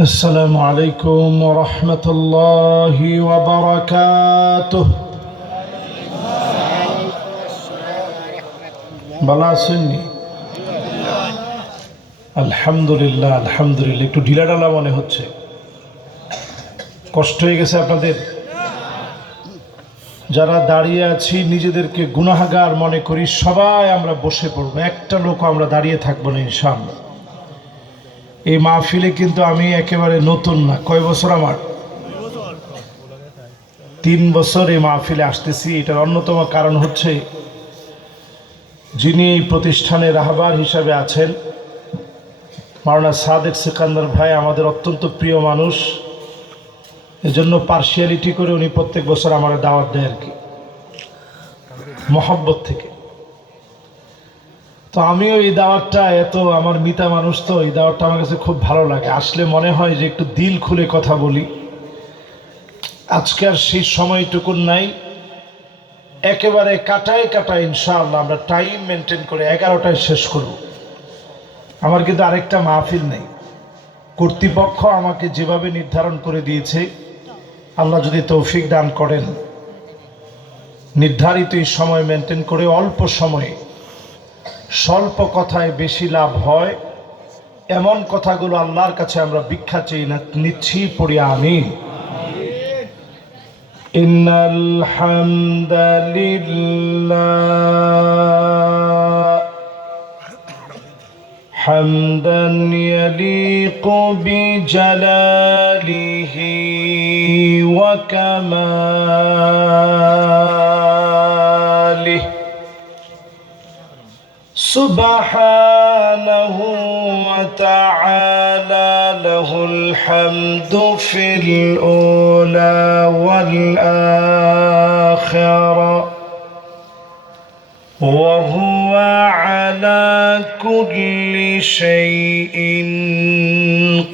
السلام عليكم ورحمة الله وبركاته. ভালো আছেননি? আলহামদুলিল্লাহ আলহামদুলিল্লাহ। একটু ঢিলাঢালা মনে হচ্ছে, কষ্ট হয়ে গেছে আপনাদের? যারা দাঁড়িয়ে আছি নিজেদেরকে গুনাহগার মনে করি, সবাই আমরা বসে পড়বো, একটা লোক আমরা দাঁড়িয়ে থাকবো না ইনশাআল্লাহ। এই মাহফিলে কিন্তু আমি একেবারে নতুন না। কয় বছর আমার? 3 বছর এই মাহফিলে আসতেছি। এটার অন্যতম কারণ হচ্ছে, যিনি এই প্রতিষ্ঠানের রাহবার হিসাবে আছেন মাওলানা সাদেক সিকান্দার ভাই, আমাদের অত্যন্ত প্রিয় মানুষ। এজন্য পার্সিয়ালিটি করে উনি প্রত্যেক বছর আমার দাওয়াত দেয় আর কি, মহব্বত থেকে। তো আমিও এই দাওয়াতটা, এত আমার মিতা মানুষ তো, এই দাওয়াতটা আমার কাছে খুব ভালো লাগে। আসলে মনে হয় যে একটু দিল খুলে কথা বলি। আজকে আর সেই সময়টুকুন নাই, একেবারে কাটায় কাটায় ইনশাআল্লাহ আমরা টাইম মেনটেন করে 11টায় শেষ করব। আমার কিন্তু আরেকটা মাহফিল নেই। কর্তৃপক্ষ আমাকে যেভাবে নির্ধারণ করে দিয়েছে, আল্লাহ যদি তৌফিক দান করেন, নির্ধারিত এই সময় মেনটেন করে অল্প সময়ে স্বল্প কথায় বেশি লাভ হয় এমন কথাগুলো আল্লাহর কাছে আমরা ভিক্ষা চেয়ে নিচ্ছি। পড়ি আমিন। ইন্নাল হামদালিল্লাহ হামদান ইয়ালিকু বিজালালিহি ওয়া কামালিহি সুবহানাহু ওয়া তাআলা লাহুল হামদু ফিল উলা ওয়াল আখিরা ওয়া হুয়া আলা কুল্লি শাইইন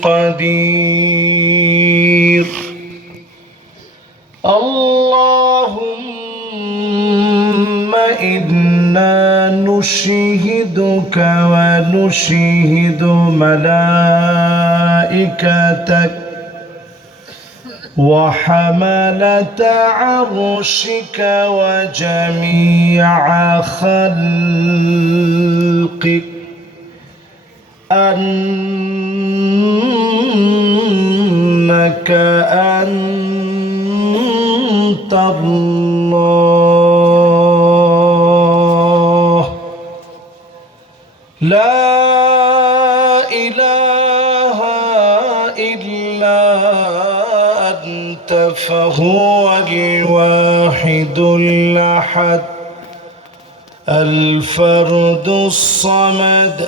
কাদির। আল্লাহুম্মা ইন্না নুশহিদুকা ওয়া নুশহিদু মালাইকাতাক ওয়া হামালাতা আরশিকা ওয়া জামিআ খালকিক আন্নাকা আনতাল্লাহ লা ইলাহা ইল্লা আনতা ফাহুয়াল ওয়াহিদুল আহাদ আল ফারদুস সামাদ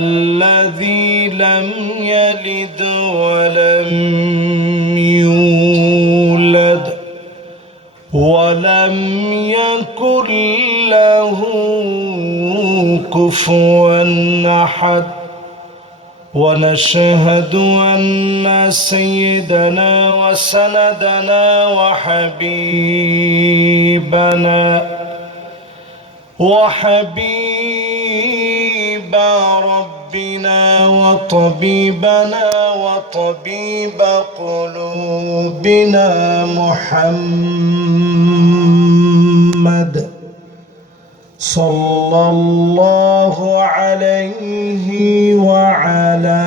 الذي لم يلد ولم يولد ولم يكن له كفوا أحد. ونشهد أن سيدنا وسندنا وحبيب ربنا وطبيبنا وطبيب قلوبنا محمد صلى الله عليه وعلى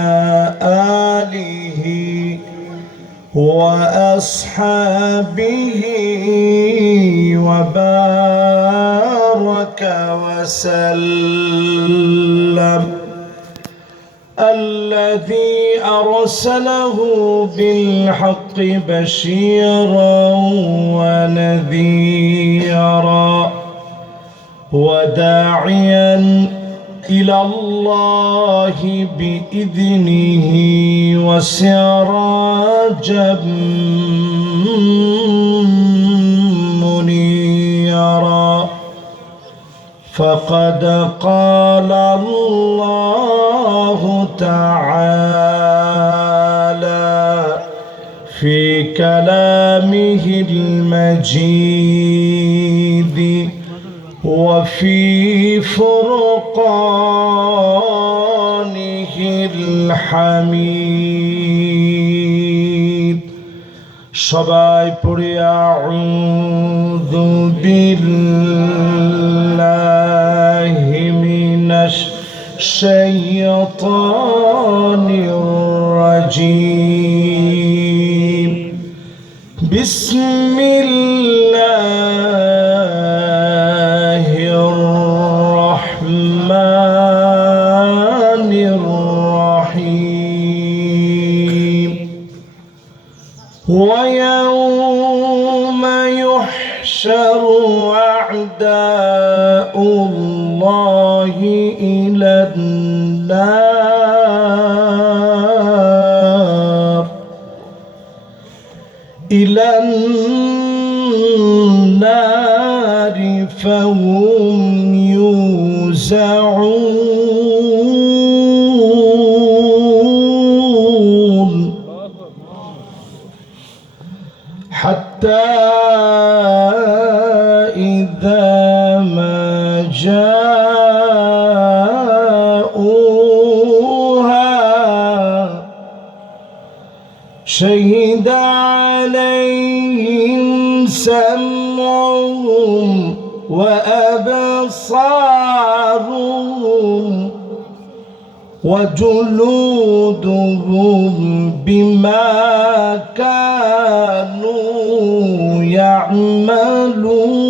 آله وأصحابه وبارك وسلم. الذي أرسله بالحق بشيرا ونذيرا وداعيا إلى الله بإذنه وسراجا منيرا. فقد قال الله تعالى في كلامه المجيد وفي فرقان الحميد সবাই পড়ে আউযু বিল্লাহি মিনাশ শাইতানির রাজীম বিসমিল্লাহির রহমানির রহিম ويوم يحشر أعداء الله إلى النار فهم يوزعون حتى إذا ما جاءوها شهد عليهم سمعهم وأبصارهم وجلودهم بما كانوا يعملون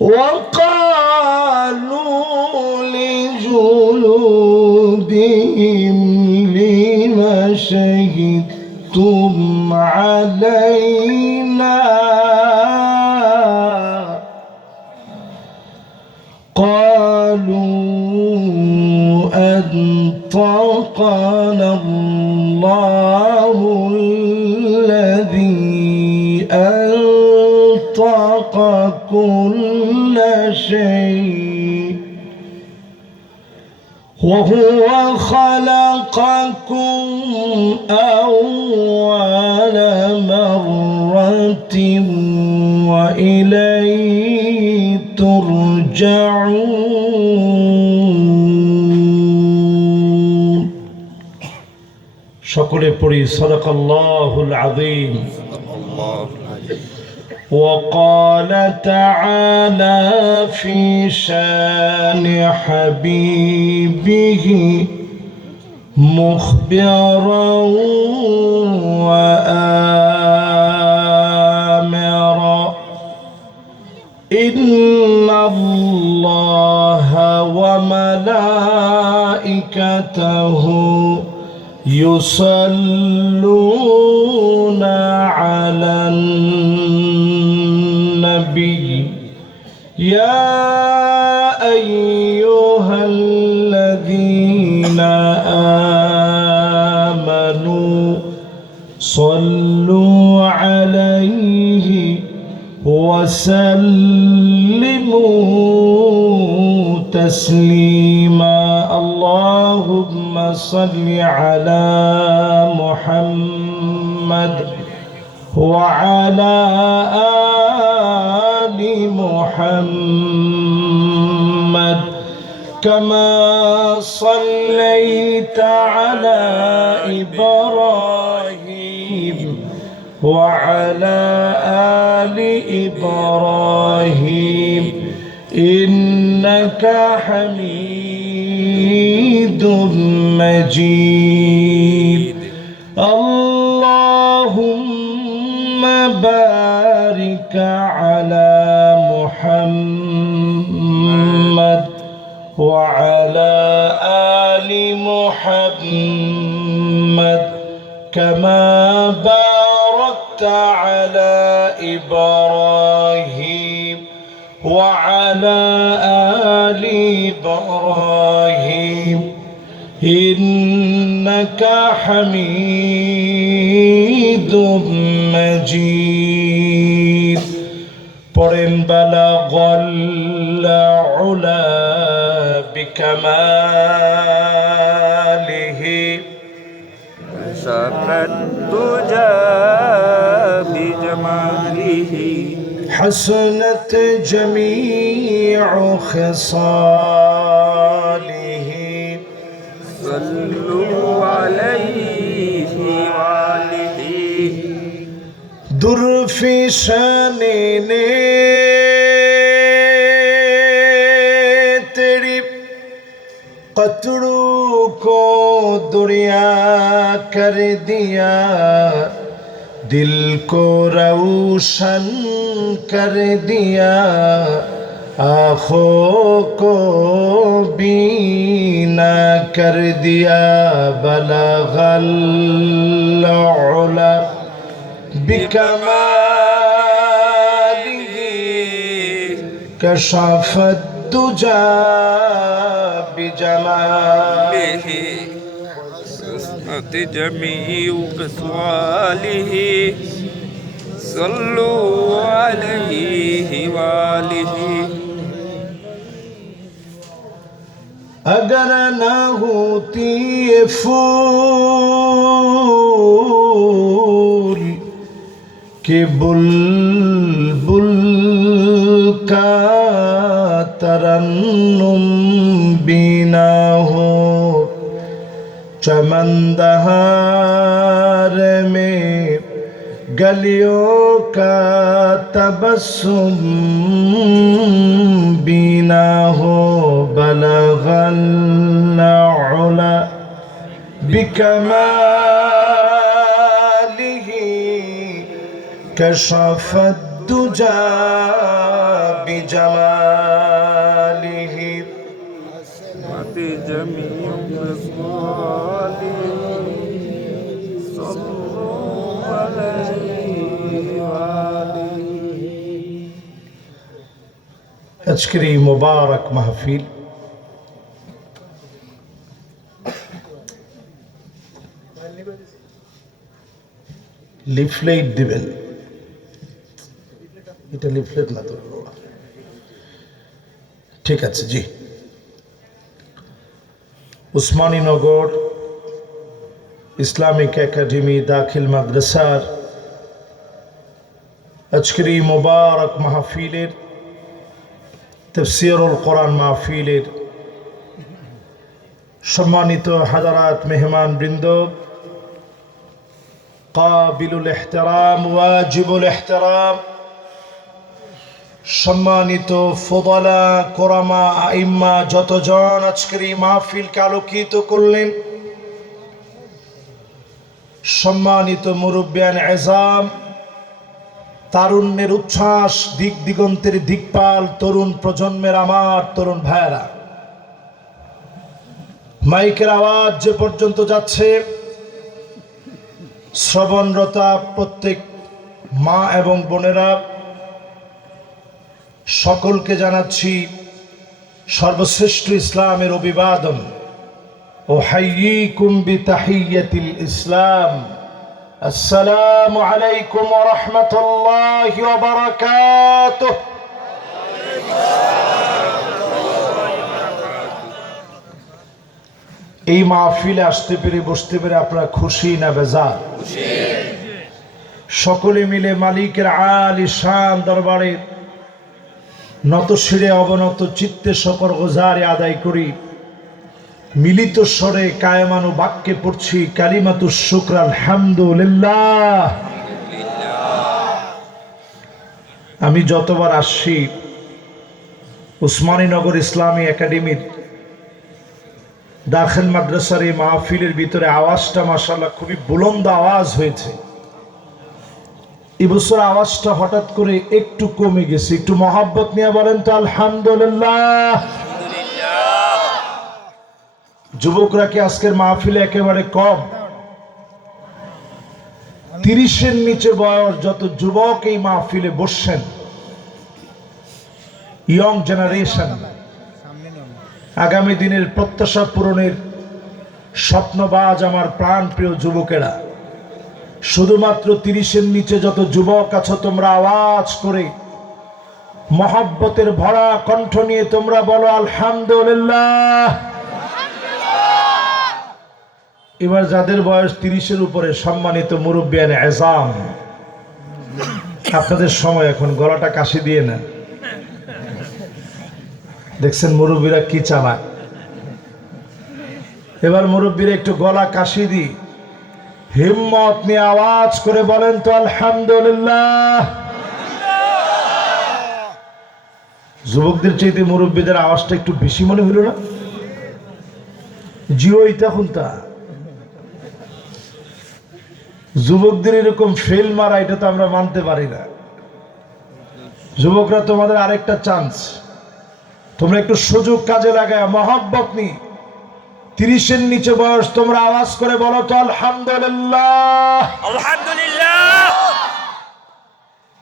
وقالوا لجلودهم لم شهدتم علينا قالوا أنطقنا الله الذي أنطق كل شيء وهو خلقكم أول مرة وإليه ترجعون সকলে পড়ি সাদাকাল্লাহুল আযীম وقال تعالى في شان حبيبه مخبرا وآمرا إن الله وملائكته يصلون على النبي يا أيها الذين آمنوا صلوا عليه وسلموا تسليما اللهم صل على محمد وعلى آل محمد كما صليت على إبراهيم وعلى آل إبراهيم إنك حميد مجيد اللهم بارك على محمد وعلى آل محمد كما باركت على إبراهيم وعلى آل إبراهيم إنك حميد مجيد পড়েন বালাগাল উলা বিকামালিহি شر الدجى بجماله حسنت جميع خصاله صلوا عليه وآله در فشان نے تیری قطروں کو دریا کر دیا دل کو روشن کر دیا آنکھوں کو بینا کر دیا بلغ العلا بکمالہ کشف الدجى بجماله حسنت جميع خصاله صلوا عليه وآله اگر نہ ہوتی یہ پھول کہ بلبل کا ترنم بھی نہ ہو چمن دہار میں گلیوں کا تبسم بھی نہ ہو بلغ العلا بکمالہ کشف الدجى بجمالہ حسنت جميع خصاله صلوا عليه وآله আজকের এই মোবারক মাহফিল লিফলেট দিবেন, এটা লিফলেট না তো, ঠিক আছে জি। উসমানীনগর ইসলামিক একাডেমি দাখিল মাদ্রাসার আজকের এই মোবারক মাহফিলের তাফসীরুল কোরআন মাহফিলের সম্মানিত হাজারাত মেহমান বৃন্দ, কাবিলুল ইহতিরাম ওয়াজিবুল ইহতিরাম, সম্মানিত ফুদালা কোরামা আইম্মা যতজন আজকের এই মাহফিলকে আলোকিত করলেন, সম্মানিত মুরব্বিয়ান এজাম, তারুণ্যের উচ্ছ্বাস, দিক দিগন্তের দিকপাল তরুণ প্রজন্মের আমার তরুণ ভাইয়েরা, মাইকের আওয়াজ যে পর্যন্ত যাচ্ছে শ্রবণরতা প্রত্যেক মা এবং বোনেরা, সকলকে জানাচ্ছি সর্বশ্রেষ্ঠ ইসলামের অভিবাদন। উহাইয়িকুম বিতাহিয়্যাতিল ইসলাম, আসসালামু আলাইকুম ওয়া রাহমাতুল্লাহি ওয়া বারাকাতুহু। এই মাহফিলে আসতে পেরে বসতে পেরে আপনারা খুশি না বেজার? সকলে মিলে মালিকের আলী শান দরবারে নত শিরে অবনত চিত্তে শকর গুজারি আদায় করি, মিলিত স্বরে কায়মানু বাক্যে পড়ছি কালিমাতু শুকর আলহামদুলিল্লাহ। আমি যতবার আসছি উসমানীনগর ইসলামী একাডেমির দাখিল মাদ্রাসার এই মাহফিলের ভিতরে আওয়াজটা মাশাআল্লাহ খুবই বুলন্দ আওয়াজ হয়েছে। এবছর আওয়াজটা হঠাৎ করে একটু কমে গেছে, একটু মহাব্বত নিয়ে বলেন তো আলহামদুলিল্লাহ। যুবকরা কি আজকের মাহফিলে একেবারে কম? 30-এর নিচে বয়স যত যুবক এই মাহফিলে বসছেন, ইয়ং জেনারেশন, আগামী দিনের প্রত্যাশা পূরণের স্বপ্নবাজ আমার প্রাণ প্রিয় যুবকেরা, শুধুমাত্র 30-এর নিচে যত যুবক আছো তোমরা আওয়াজ করে মহব্বতের ভরা কণ্ঠ নিয়ে তোমরা বলো আলহামদুলিল্লাহ। এবার যাদের বয়স 30-এর উপরে, সম্মানিত মুরব্বিয়ান এজাম, আপনাদের সময় এখন, গলাটা কাশি দিয়ে নেন। দেখছেন মুরব্বীরা কি চালাক। এবার মুরব্বীরা একটু গলা কাশি দি, হিম্মত নিয়ে আওয়াজ করে বলেন তো আলহামদুলিল্লাহ। যুবকদের চাইতে মুরব্বীদের আওয়াজটা একটু বেশি মনে হইল না? জিও এটা খুলতা, যুবকদের এরকম ফেল মারা এটা তো আমরা মানতে পারি না। যুবকরা, তোমাদের আরেকটা চান্স, তোমরা একটু সুযোগ কাজে লাগায় মহব্বত নি 30-এর নিচে বয়স, তোমরা আওয়াজ করে বলো তো আলহামদুলিল্লাহ। আলহামদুলিল্লাহ।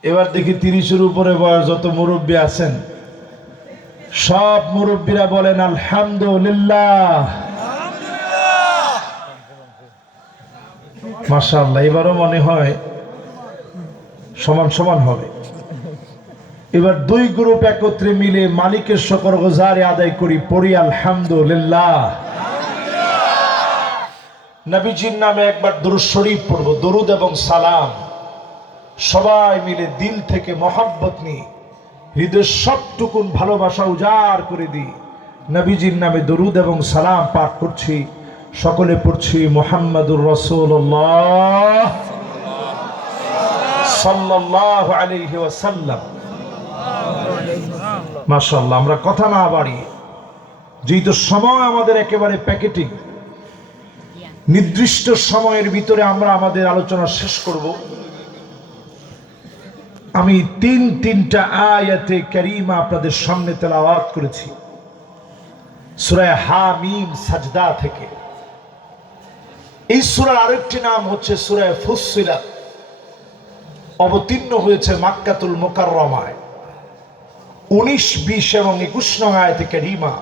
এবার দেখি 30-এর উপরে বয়স যত মুরব্বী আছেন, সব মুরব্বীরা বলেন আলহামদুলিল্লাহ। মাশাআল্লাহ, এবারও মনে হয় সমান সমান হবে। এবার দুই গ্রুপ একত্রে মিলে মালিকের শুকর গুজারি আদায় করি, পড়ি আলহামদুলিল্লাহ। নবীজির নামে একবার দুরূদ শরীফ পড়ব, দরুদ এবং সালাম সবাই মিলে দিল থেকে মহব্বত নিয়ে হৃদয়ের সবটুকুন ভালোবাসা উজাড় করে দিই। নবীজির নামে দরুদ এবং সালাম পাঠ করছি, সকলে পড়ছি মুহাম্মাদুর রাসূলুল্লাহ সাল্লাল্লাহু আলাইহি ওয়াসাল্লাম। মাশাআল্লাহ, আমরা কথা না বাড়িয়ে, যেহেতু সময় আমাদের একেবারে প্যাকেটিং, নির্দিষ্ট সময়ের ভিতরে আমরা আমাদের আলোচনা শেষ করব। আমি তিনটা আয়াতে কারিমা আপনাদের সামনে তেলাওয়াত করেছি সূরা হামিম সাজদা থেকে। এই সূরার আরেকটি নাম হচ্ছে সূরা ফুসসিলাত, অবতীর্ণ হয়েছে মক্কাতুল মুকাররমায়। 19, 20 এবং 21 নং আয়াতে কারিমা,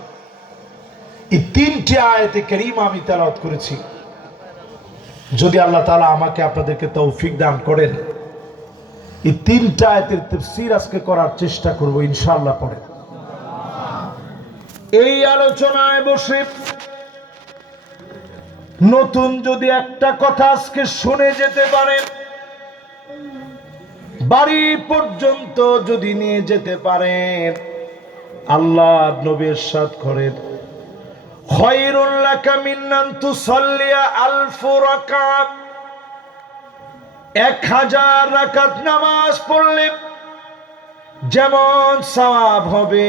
এই তিনটি আয়াতে কারিমা আমি তেলাওয়াত করেছি। যদি আল্লাহ তাআলা আমাকে আপনাদেরকে তৌফিক দান করেন, এই তিনটা আয়াতের তাফসীর আজকে করার চেষ্টা করব ইনশাআল্লাহ। পরে এই আলোচনায় বসে নতুন যদি একটা কথা আজকে শুনে যেতে পারেন, বাড়ি পর্যন্ত যদি নিয়ে যেতে পারেন, আল্লাহ নবী ইরশাদ করেন, খায়রুল লাকা মিন আন তুসাল্লিয়া আলফ রাকাত, 1000 রাকাত নামাজ পড়লে যেমন সওয়াব হবে,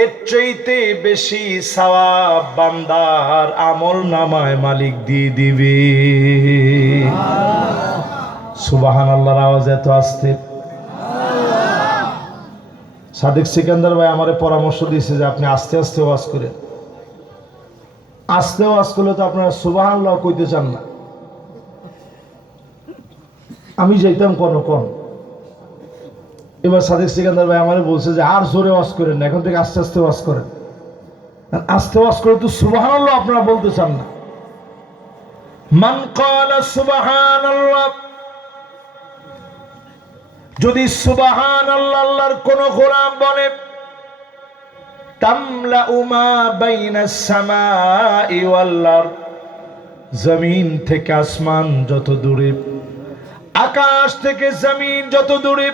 এর চাইতে বেশি সওয়াব বান্দার আমল নামায় মালিক দিয়ে দিবে। সুবহানাল্লাহর আওয়াজ এত আসতে। সাদিক সিকান্দার ভাই আমারে পরামর্শ দিয়েছে যে আপনি আস্তে আস্তে ওয়াজ করেন। আস্তে ওয়াজ করলে তো আপনারা সুবহানাল্লাহ কইতে চান না। আমি যাইতাম কোন এবার সাদিক সিকান্দার ভাই আমারে বলছে যে আর জোরে ওয়াজ করেন না, এখন থেকে আস্তে আস্তে ওয়াজ করেন। আস্তে ওয়াজ করে তো সুবহানাল্লাহ আপনারা বলতে চান না। মান ক্বালা সুবহানাল্লাহ, যদি সুবহানাল্লাহ আল্লাহর কোন গোলাম বলে, তামলাউ মা বাইনাস সামাই ওয়াল আরদ, জমিন থেকে আসমান যত দূরে, আকাশ থেকে জমিন যত দূরে,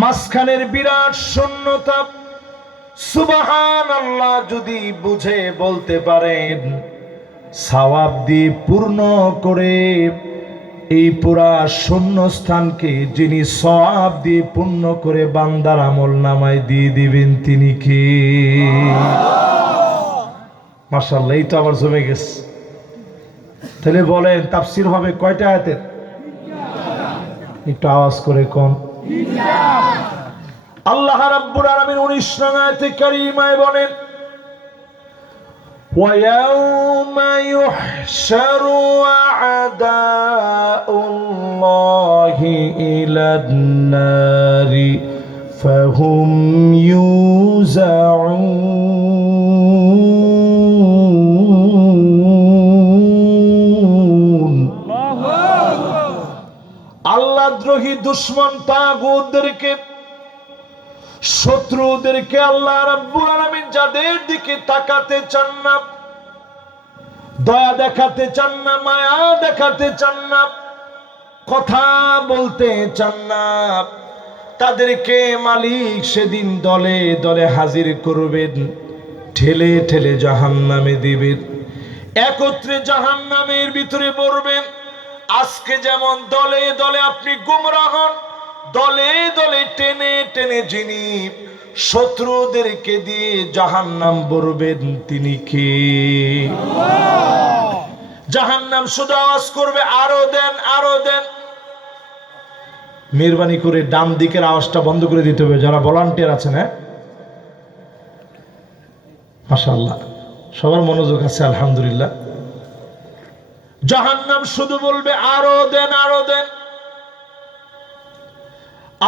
মাঝখানের বিরাট শূন্যতা, সুবহানাল্লাহ যদি বুঝে বলতে পারেন, সওয়াব দিয়ে পূর্ণ করে এই পুরা শূন্য স্থানকে যিনি সওয়াব দিয়ে পূর্ণ করে বান্দার আমল নামায় দিয়ে দিবেন, তিনি কে? মাশাআল্লাহ, এই তো আবার জমে গেছে। তাহলে বলেন তাফসীর হবে কয়টা আয়াতের? একটু আওয়াজ করে কোন? আল্লাহ রাব্বুল আলামিন 19 নং আয়াতে কারিমায় বলেন, وَيَوْمَ يُحْشَرُ أَعْدَاءُ اللَّهِ إِلَى النَّارِ فَهُمْ يُوزَعُونَ। আল্লাহ দ্রোহী দুশমন তাগুতদেরকে, শত্রুদেরকে আল্লাহ রাব্বুল আলামিন যাদের দিকে তাকাতে চান না, দয়া দেখাতে চান না, মায়া দেখাতে চান না, কথা বলতে চান না, তাদেরকে মালিক সেদিন দলে দলে হাজির করবেন, ঠেলে ঠেলে জাহান্নামে দিবেন, একত্রে জাহান্নামের ভিতরে পড়বেন। আজকে যেমন দলে দলে আপনি গুমরাহ হন, দলে দলে টেনে টেনে যিনি শত্রুদেরকে দিয়ে জাহান্নাম ভরবেন তিনি কে? জাহান্নাম শুধু আওয়াজ করবে, আরো দেন, আরো দেন। মেহরবানি করে ডান দিকের আওয়াজটা বন্ধ করে দিতে হবে যারা ভলান্টিয়ার আছেন। হ্যাঁ, মাশাআল্লাহ, সবার মনোযোগ আছে আলহামদুলিল্লাহ। জাহান্নাম শুধু বলবে আরো দেন, আরো দেন।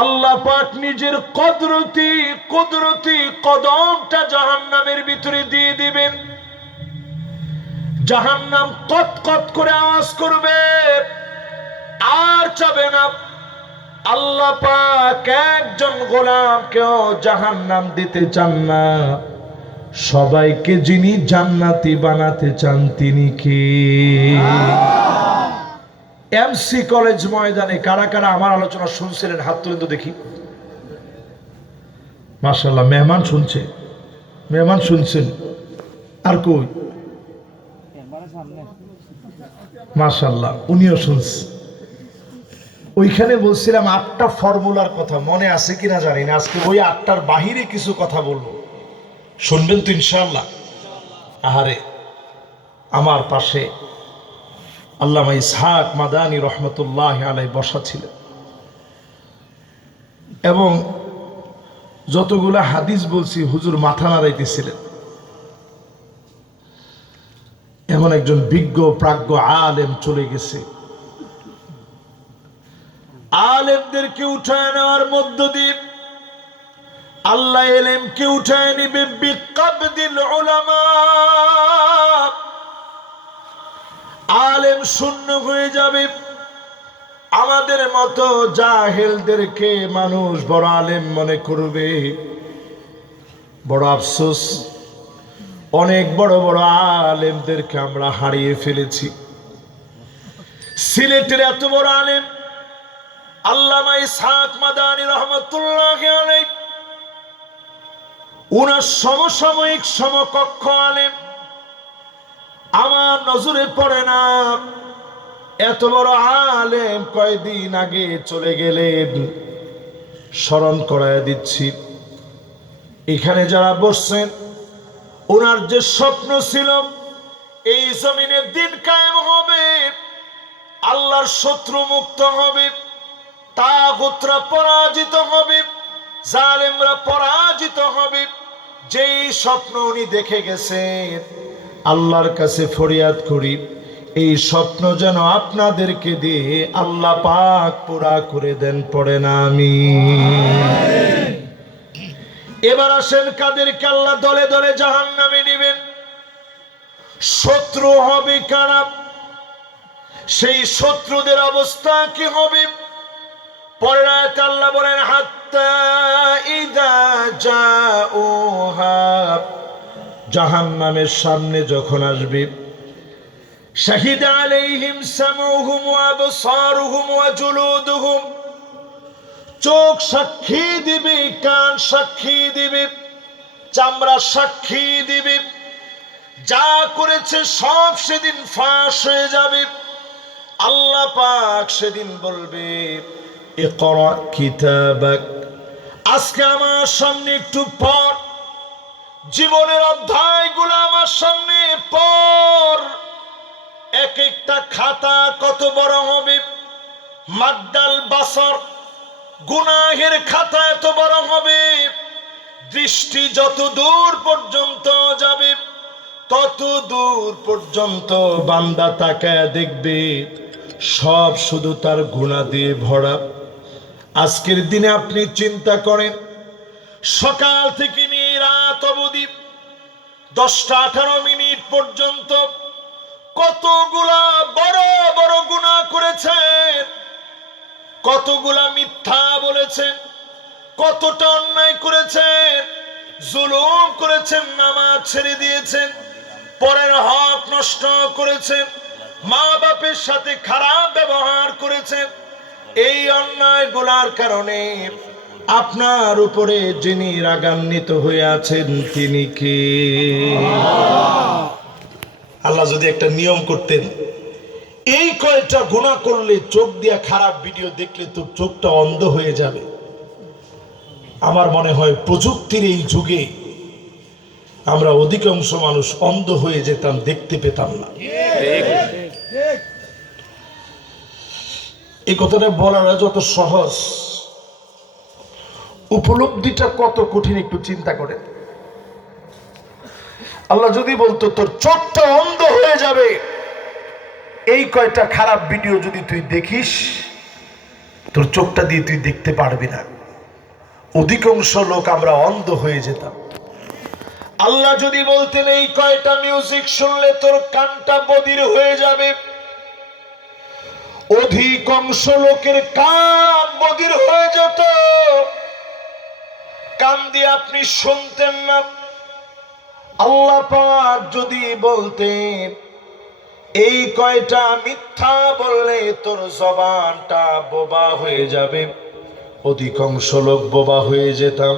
আল্লাহ পাক নিজের কুদরতি কদমটা জাহান্নামের ভিতরে দিয়ে দিবেন। জাহান্নাম কত কত করে আওয়াজ করবে, আর চাবে না। আল্লাহ পাক একজন গোলামকেও জাহান্নাম দিতে চান না, সবাইকে যিনি জান্নাতি বানাতে চান তিনি কে? এমসি কলেজ ময়দানে কারা কারা আমার আলোচনা শুনছিলেন হাত তুলেন তো দেখি। মাশাআল্লাহ, মেহমান শুনছে, মেহমান শুনছেন। আর কই? মাশাআল্লাহ, উনিও শুনছে। ওইখানে বলছিলাম 8টা ফর্মুলার কথা, মনে আছে কিনা জানি না। আজকে ওই 8টার বাহিরে কিছু কথা বলবো, শুনবেন তো ইনশাআল্লাহ? আহারে, আমার পাশে আল্লামা ইসহাক মাদানী রহমতুল্লাহ আলাইহি বসা ছিলেন এবং যতগুলা হাদিস বলছি হুজুর মাথা নাড়াইতেছিলেন। এমন একজন বিজ্ঞ প্রাজ্ঞ আলেম চলে গেছে। আলেমদেরকে উঠায় নেওয়ার মধ্য দিয়ে আল্লাহ এলেমকে উঠায় নিবে বিকাবদিল উলামা। আলেম শূন্য হয়ে যাবে, আমাদের মতো জাহেলদেরকে মানুষ বড় আলেম মনে করবে। বড় আফসোস, অনেক বড় বড় আলেমদেরকে আমরা হারিয়ে ফেলেছি। সিলেটের এত বড় আলেম আল্লামা ইসহাক মাদানী রহমতুল্লাহ আলাইহি, উনার সমসাময়িক সমকক্ষ আলেম আমার নজরে পড়ে না। এত বড় আলেম কয়েকদিন আগে চলে গেলেন, স্মরণ করায় দিচ্ছি। এখানে যারা বসছেন, ওনার যে স্বপ্ন ছিল এই জমিনে দিন কায়েম হবে, আল্লাহর শত্রু মুক্ত হবে, তাগুতরা পরাজিত হবে, জালেমরা পরাজিত হবে, যেই স্বপ্ন উনি দেখে গেছেন, আল্লাহর কাছে ফরিয়াদ করি এই স্বপ্ন যেন আপনাদেরকে দিয়ে আল্লাহ পাক পুরা করে দেন। পড়ে না আমি। এবার আসেন, কাদেরকে আল্লাহ দলে দলে জাহান্নামে নেবেন? শত্রু হবে কারা? সেই শত্রুদের অবস্থা কি হবে? পরের আয়াতে আল্লাহ বলেন, হাত্তা ইযা জাউহা, জাহান্নামের সামনে যখন আসবে, শাহিদ আলাইহিম সামউহুম ওয়া আবসারুহুম ওয়া জুলুদুহুম, চোখ সাক্ষী দিবে, কান সাক্ষী দিবে, চামড়া সাক্ষী দিবে, যা করেছে সব সেদিন ফাঁস হয়ে যাবে। আল্লাহ পাক সেদিন বলবে, ইকরা কিতাবাক, আজকে আমার সামনে একটু পড়, জীবনের অধ্যায়গুলো আমার সামনে পড়। এক একটা খাতা কত বড় হবে, মাদ্দাল বাসর, গুনাহের খাতা এত বড় হবে, দৃষ্টি যত দূর পর্যন্ত যাবে তত দূর পর্যন্ত বান্দা তাকায় দেখবে, সব শুধু তার গুনাহ দিয়ে ভরা। আজকের দিনে আপনি চিন্তা করেন, সকাল থেকে নিয়ে রাত অবধি 10টা-18 পর্যন্ত কতগুলা বড় বড় গুনাহ করেছেন, কতগুলা মিথ্যা বলেছেন, কতটা অন্যায় করেছেন, জুলুম করেছেন, নামাজ ছেড়ে দিয়েছেন, পরের হক নষ্ট করেছেন, মা বাপের সাথে খারাপ ব্যবহার করেছেন, এই অন্যায় গুলার কারণে আপনার উপরে যিনি রাগান্বিত হয়ে আছেন তিনি কে? আল্লাহ যদি একটা নিয়ম করতেন, এই কয়টা গুনাহ করলে চোখ দিয়া খারাপ ভিডিও দেখলে তো চোখটা অন্ধ হয়ে যাবে, আমার মনে হয় প্রযুক্তির এই যুগে আমরা অধিকাংশ মানুষ অন্ধ হয়ে যেতাম, দেখতে পেতাম না। এই কথাটা বলাটা যত সহজ, উপলব্ধিটা কত কঠিন একটু চিন্তা করে। আল্লাহ যদি বলতো তোর চোখটা অন্ধ হয়ে যাবে এই কয়টা খারাপ ভিডিও যদি তুই দেখিস, তোর চোখটা দিয়ে তুই দেখতে পারবি না, অধিকাংশ লোক আমরা অন্ধ হয়ে যেতাম। আল্লাহ যদি বলতেন এই কয়টা মিউজিক শুনলে তোর কানটা বধির হয়ে যাবে, অধিকাংশ লোকের কান বধির হয়ে যেত, কান দিয়ে আপনি শুনতেন না। আল্লাহ পাক যদি বলতেন এই কয়টা মিথ্যা বললে তোর জবানটা বোবা হয়ে যাবে, অধিকাংশ লোক বোবা হয়ে যেতাম।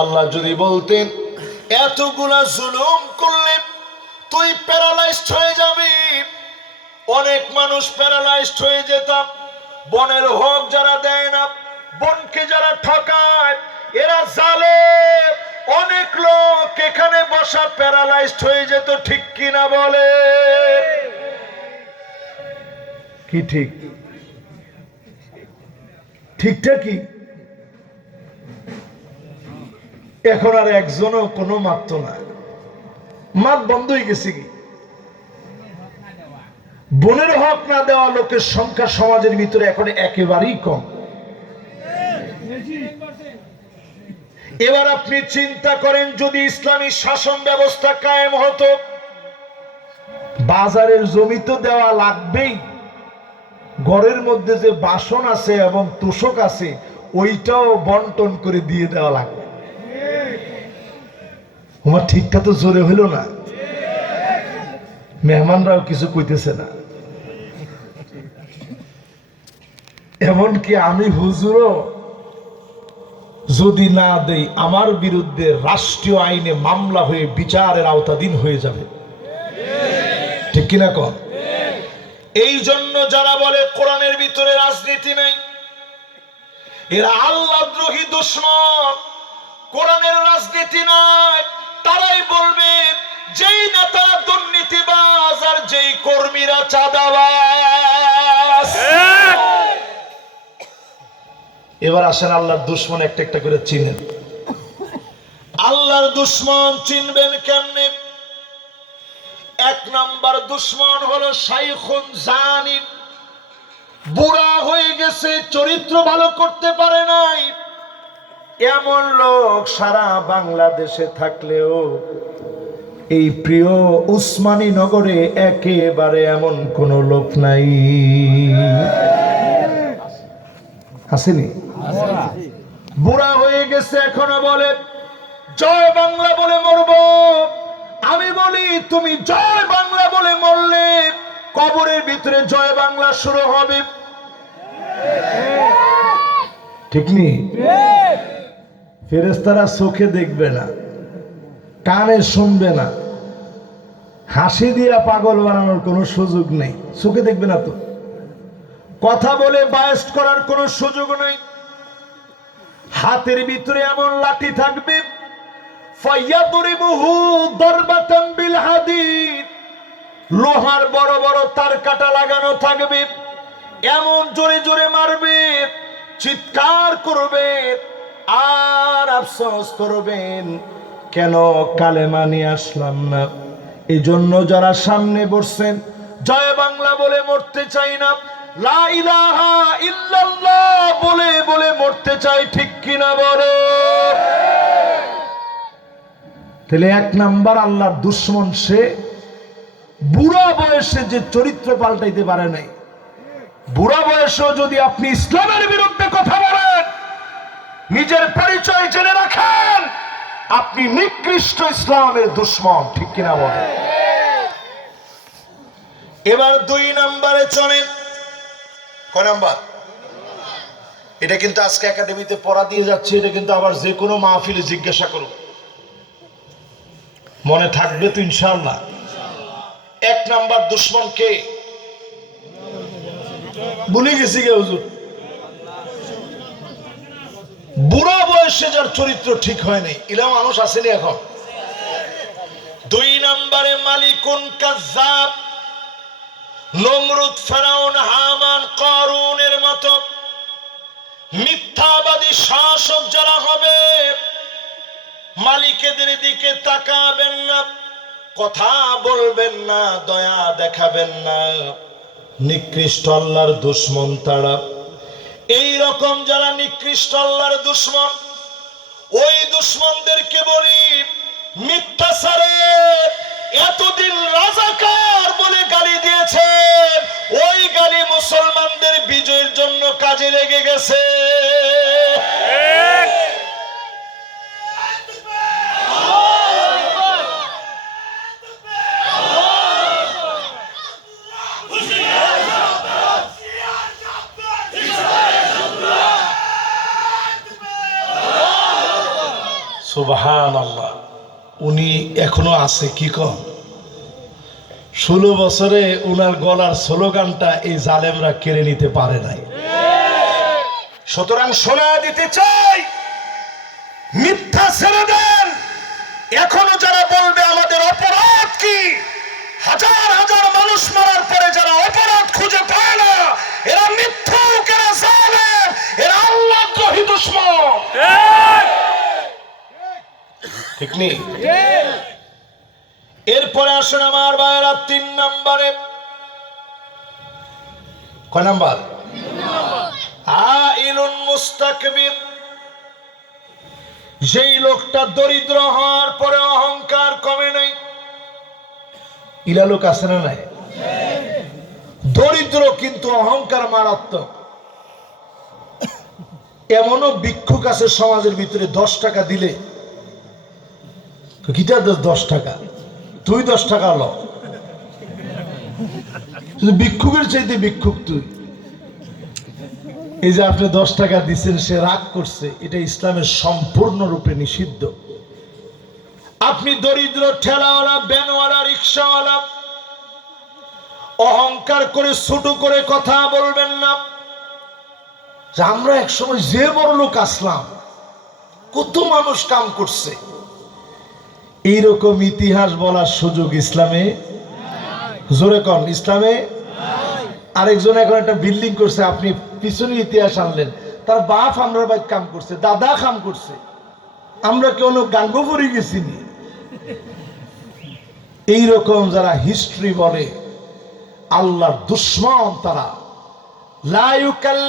আল্লাহ যদি বলতেন এতগুলা জুলুম করলে তুই প্যারালাইজড হয়ে যাবি, অনেক মানুষ প্যারালাইজড হয়ে যেতাম। বনের হক যারা দেয় না, বনকে যারা ঠকায়, এরা জালেম, অনেক লোক এখানে বসা প্যারালাইজড হয়ে যেত, ঠিক কিনা বলে? কি ঠিক? ঠিকটা কি? এখন আর একজনও কোনো মাত্র না, মাত বন্ধ হয়ে গেছে। কি বনের হক না দেওয়া লোকের সংখ্যা সমাজের ভিতরে এখন একেবারেই কম। এবার আপনি চিন্তা করেন যদি ইসলামী শাসন ব্যবস্থা কায়েম হতো, বাজারের জমি তো দেওয়া লাগবেই, ঘরের মধ্যে যে বাসন আছে এবং তোষক আছে ওইটাও বন্টন করে দিয়ে দেওয়া লাগবে। আমার ঠিকটা তো জোরে হইল না, মেহমানরাও কিছু কইতেছে না। এমনকি আমি হুজুরও যদি না দেই আমার বিরুদ্ধে রাষ্ট্রীয় আইনে মামলা হয়ে বিচারের আওতাধীন হয়ে যাবে, ঠিক কিনা কর? এই জন্য যারা বলে কোরআনের ভিতরে রাজনীতি নাই, এরা আল্লাহদ্রোহী দুশমন। কোরআনের রাজনীতি নাই, তারাই বলবে যেই নেতা দুর্নীতিবাজ আর যেই কর্মীরা চাঁদাবাজ। এবার আসেন আল্লাহর দুশমন একটা একটা করে চিনেন। আল্লাহর দুশমন চিনবেন কেমনে? এক নাম্বার দুশমন হলো শাইখুন জানি, বুড়া হয়ে গেছে, চরিত্র ভালো করতে পারে নাই, এমন লোক সারা বাংলাদেশে থাকলেও এই প্রিয় উসমানী নগরে একেবারে এমন কোন লোক নাই। আসেনি? বুড়া হয়ে গেছে, এখনো বলে জয় বাংলা বলে মরব। আমি বলি তুমি জয় বাংলা বলে মরলে কবরের ভিতরে জয় বাংলা শুরু হবে, ঠিক নেই? ফেরেশতারা চোখে দেখবে না, কানে শুনবে না, হাসি দিয়া পাগল বানানোর কোনো সুযোগ নেই। চোখে দেখবে না তো, কথা বলে বায়াস্ট করার কোনো সুযোগ নেই। হাতের ভিতরে এমন লাঠি থাকবে, ফায়াদরিবুহু দরবাতান বিল হাদিদ, লোহার বড় বড় তার কাটা লাগানো থাকবে, এমন জোরে জোরে মারবে, চিৎকার করবে আর আফসোস করবেন কেন কালেমা নিয়ে আসলাম না। এই জন্য যারা সামনে বসছেন জয় বাংলা বলে মরতে চাই না, লা ইলাহা ইল্লাল্লাহ বলে বলে মরতে চাই, ঠিক কিনা বলো? তাহলে এক নাম্বার আল্লাহর দুশমন সে, বুড়া বয়সে যে চরিত্র পাল্টাইতে পারে নাই। বুড়া বয়সেও যদি আপনি ইসলামের বিরুদ্ধে কথা বলেন, নিজের পরিচয় জেনে রাখেন আপনি নিকৃষ্ট ইসলামের দুশমন, ঠিক কিনা বলেন? এবার দুই নাম্বারে চলেন। কয় নাম্বার? এটা কিন্তু আজকে একাডেমিতে পড়া দিয়ে যাচ্ছে, এটা কিন্তু আবার যে কোনো মাহফিলে জিজ্ঞাসা করো, মনে থাকবে তো ইনশাআল্লাহ। 1 নাম্বার দুশ্মন কে? ভুলে গেছি গে হুজুর। বুড়া বয়সে যার চরিত্র ঠিক হয় নাই, এরা মানুষ আসেনি এখন। 2 নম্বরে মালিকুন কাজ্জাব, নমরুদ, ফেরাউন, হামান, কারুনের মতো মিথ্যাবাদী শাসক যারা হবে, মালিকেদের দিকে তাকাবেন না, কথা বলবেন না, দয়া দেখাবেন না, নিকৃষ্ট আল্লাহর দুশ্মন তারা। এই রকম যারা নিকৃষ্ট আল্লাহর দুশ্মন, ওই দুশ্মনদেরকে বলি মিথ্যাচারে এতদিন রাজাকার বলে গালি দিয়েছে, ওই গালি মুসলমানদের বিজয়ের জন্য কাজে লেগে গেছে। সুবহানাল্লাহ। উনি এখনো আছে কি কম? 16 বছরে উনার গলার স্লোগানটা এই জালেমরা কেড়ে নিতে পারে নাই। সুতরাং শোনা দিতে চাই, মিথ্যা ছেড়ে দেন। এখনো যারা বলবে আমাদের অপরাধ কি, হাজার হাজার মানুষ মারার পরে যারা অপরাধ খুঁজে পায় না, এরা মিথ্যুক, এরা জালেম, এরা আল্লাহদ্রোহী দুশমন। ঠিক নেই? এরপরে আসেন আমার ভাইয়েরা 3 নম্বরে। কয় নাম্বার? আইলুন মুস্তাকবির, যেই লোকটা দরিদ্র হওয়ার পরে অহংকার কমে নাই। ইলা লোক আছে না নাই? দরিদ্র কিন্তু অহংকার মারাত্মক। এমনও ভিক্ষুক আছে সমাজের ভিতরে, 10 টাকা দিলে কিটা 10 টাকা, তুই 10 টাকা ল। ভিক্ষুকের চাইতে ভিক্ষুক তুই। এই যে আপনি 10 টাকা দিচ্ছেন, সে রাগ করছে, এটা ইসলামের সম্পূর্ণরূপে নিষিদ্ধ। আপনি দরিদ্র ঠেলাওয়ালা, ভ্যানওয়ালা, রিক্সাওয়ালা, অহংকার করে ছোট করে কথা বলবেন না যে আমরা একসময় যে বড় লোক আসলাম, কত মানুষ কাম করছে। এইরকম ইতিহাস বলার সুযোগ ইসলামে, জোরে কম, ইসলামে। আরেকজন এখন একটা বিল্ডিং করছে, আপনি পিছনে ইতিহাস আনলেন, তার বাপ আমরা বাইক কাম করছে, দাদা কাম করছে, আমরা কেউ গাঙ্গপুরি গেছিনি। এইরকম যারা হিস্ট্রি বলে, আল্লাহর দুশমন তারা। লা ইউকাল্লিমুহুম